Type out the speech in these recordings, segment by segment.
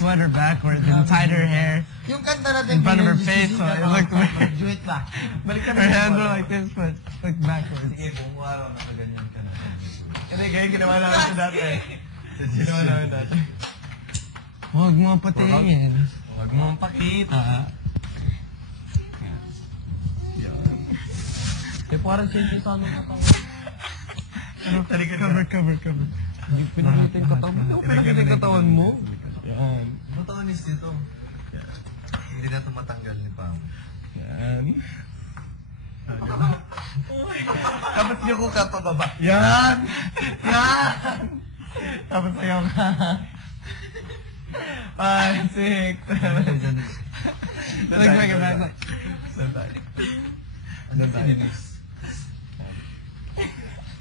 sweater backwards and tied her hair Yung kanta natin in front of her face, so it looked weird. Duet ba? Her hands were like this, but looked backwards. Sige, buong araw nakaganyan ka na. Hindi, kaya ginawa namin ito dati. Ginawa namin dati. Huwag mo patingin. Huwag mo pakita. Eh, parang change sa anong katawan. Cover. Hindi pinakita yung katawan mo. Hindi pinakita yung katawan mo. Yan. Ano taon is dito? Hindi na ito matanggal ni Pam. Yan. Tapos niyo ko ka pababa. Yan! Tapos ayaw ka. 5, 6, 7. Like, back. Doon tayo.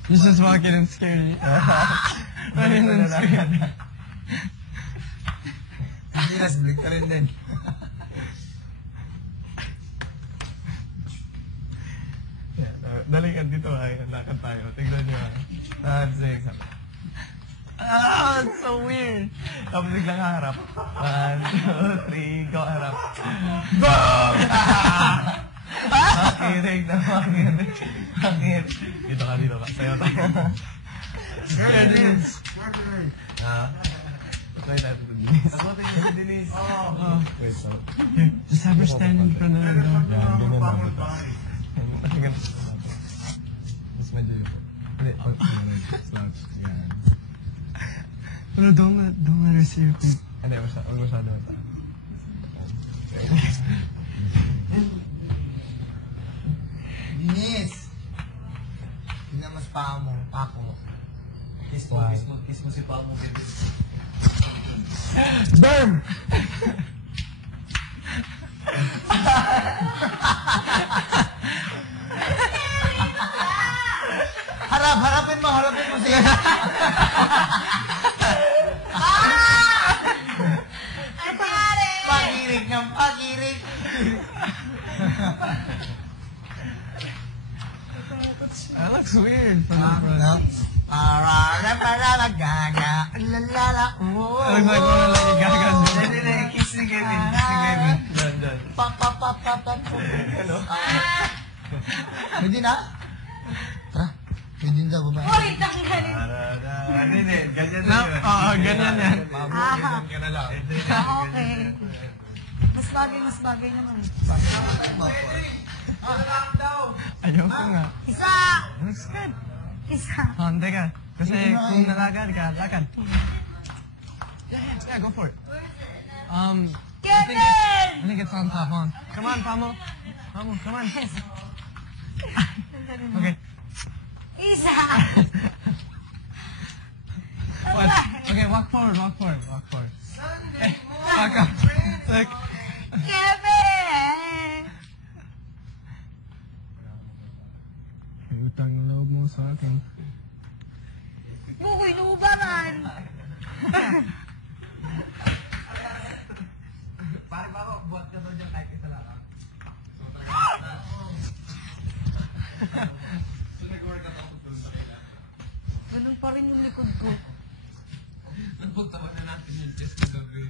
He's just walking and scared me. Running and scared. Hindi na, balik ka rin din. Dali ka dito ay, lakad tayo. Tignan nyo. 5, 6. It's so weird. Tapos biglang harap. 1, 2, 3, go harap. Boom! Makirig na makirig. Dito ka. Sayo tayo. Denise. Try natin ito, Denise. Sagutin niyo si Denise. Wait, so. Just have her stand in front of the door. Yan, ganyan dapat. Ganyan. Mas medyo yun. Hindi, slouch. Yan. Pero don't let her see your feet. Hindi, huwag masyado ito. Denise! Tingnan mas paa mo, pako mo. Kiss mo si Pam mo, baby. Burn! Harapin mo siya. Pagirig ng pagirig. That looks weird from the front. No? Pararaparaga, lalala, oh. It looks like one of like Gaga. Kiss ni Kevin. Done. Hello? Pwede na? Tara. Pwede na baba. Uy, tanggalin. Hindi, ganyan na No, yun. oo, ganyan yan. Ganyan ka na lang. Okay. Mas bagay naman. Ayaw ko nga. Isa! Looks good. Isa. Teka. Kasi kung nalakad ka, lakad. Yeah, go for it. Kevin! I think it's on top, on. Come on, Pamo, come on. Okay. Isa! What? Okay, walk forward. Hey, walk up. Look. Kevin! Utang na loob mo sa akin. Bukoy nubaran! Pare ba ako, buhat ka doon dyan kahit isa lang. So nag-workout ako doon sa kaya. Ganun pa rin yung likod ko. Nagpunta na natin yung chest ng gabi.